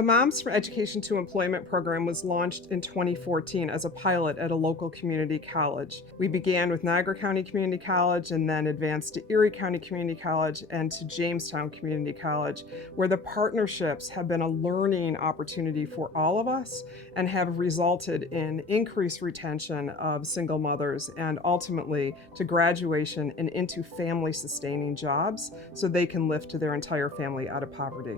The Moms from Education to Employment program was launched in 2014 as a pilot at a local community college. We began with Niagara County Community College and then advanced to Erie County Community College and to Jamestown Community College, where the partnerships have been a learning opportunity for all of us and have resulted in increased retention of single mothers and ultimately to graduation and into family-sustaining jobs so they can lift their entire family out of poverty.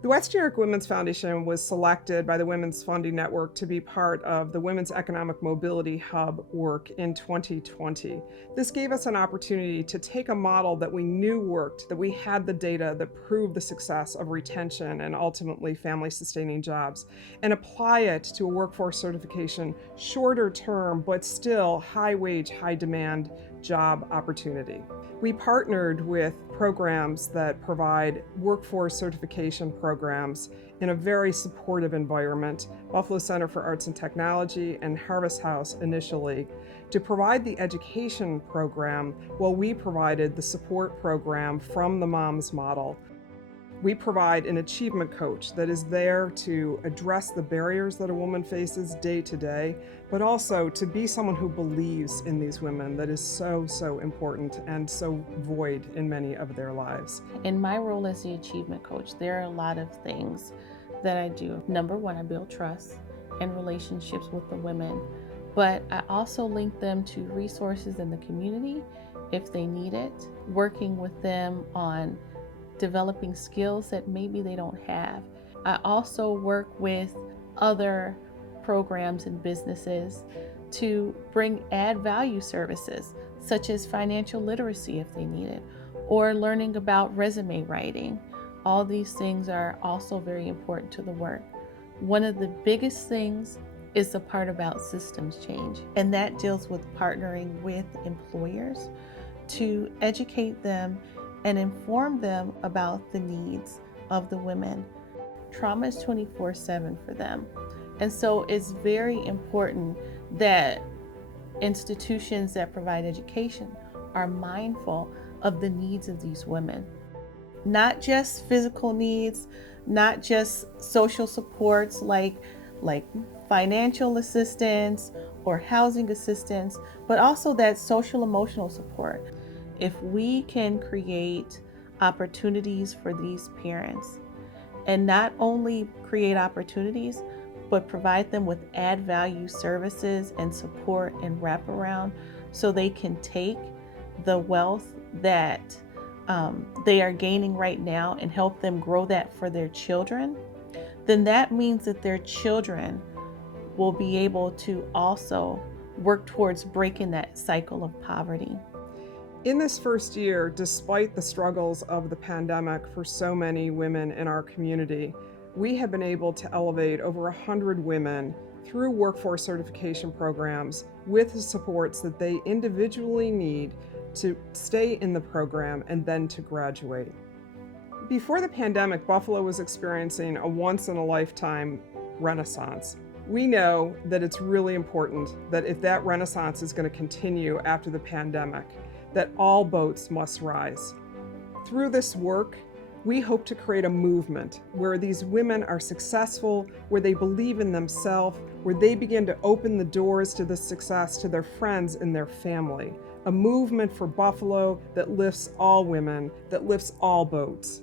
The West New York Women's Foundation was selected by the Women's Funding Network to be part of the Women's Economic Mobility Hub work in 2020. This gave us an opportunity to take a model that we knew worked, that we had the data that proved the success of retention and ultimately family-sustaining jobs, and apply it to a workforce certification, shorter term, but still high-wage, high-demand job opportunity. We partnered with programs that provide workforce certification programs in a very supportive environment, Buffalo Center for Arts and Technology and Harvest House initially, to provide the education program while we provided the support program from the MOMS model. We provide an achievement coach that is there to address the barriers that a woman faces day to day, but also to be someone who believes in these women. That is so important and so void in many of their lives. In my role as the achievement coach, there are a lot of things that I do. Number one, I build trust and relationships with the women, but I also link them to resources in the community if they need it, working with them on developing skills that maybe they don't have. I also work with other programs and businesses to bring add value services, such as financial literacy if they need it, or learning about resume writing. All these things are also very important to the work. One of the biggest things is the part about systems change, and that deals with partnering with employers to educate them and inform them about the needs of the women. Trauma is 24/7 for them. And so it's very important that institutions that provide education are mindful of the needs of these women. Not just physical needs, not just social supports like financial assistance or housing assistance, but also that social emotional support. If we can create opportunities for these parents, and not only create opportunities, but provide them with add value services and support and wraparound so they can take the wealth that they are gaining right now and help them grow that for their children, then that means that their children will be able to also work towards breaking that cycle of poverty. In this first year, despite the struggles of the pandemic for so many women in our community, we have been able to elevate over 100 women through workforce certification programs with the supports that they individually need to stay in the program and then to graduate. Before the pandemic, Buffalo was experiencing a once-in-a-lifetime renaissance. We know that it's really important that if that renaissance is going to continue after the pandemic, that all boats must rise. Through this work, we hope to create a movement where these women are successful, where they believe in themselves, where they begin to open the doors to this success to their friends and their family. A movement for Buffalo that lifts all women, that lifts all boats.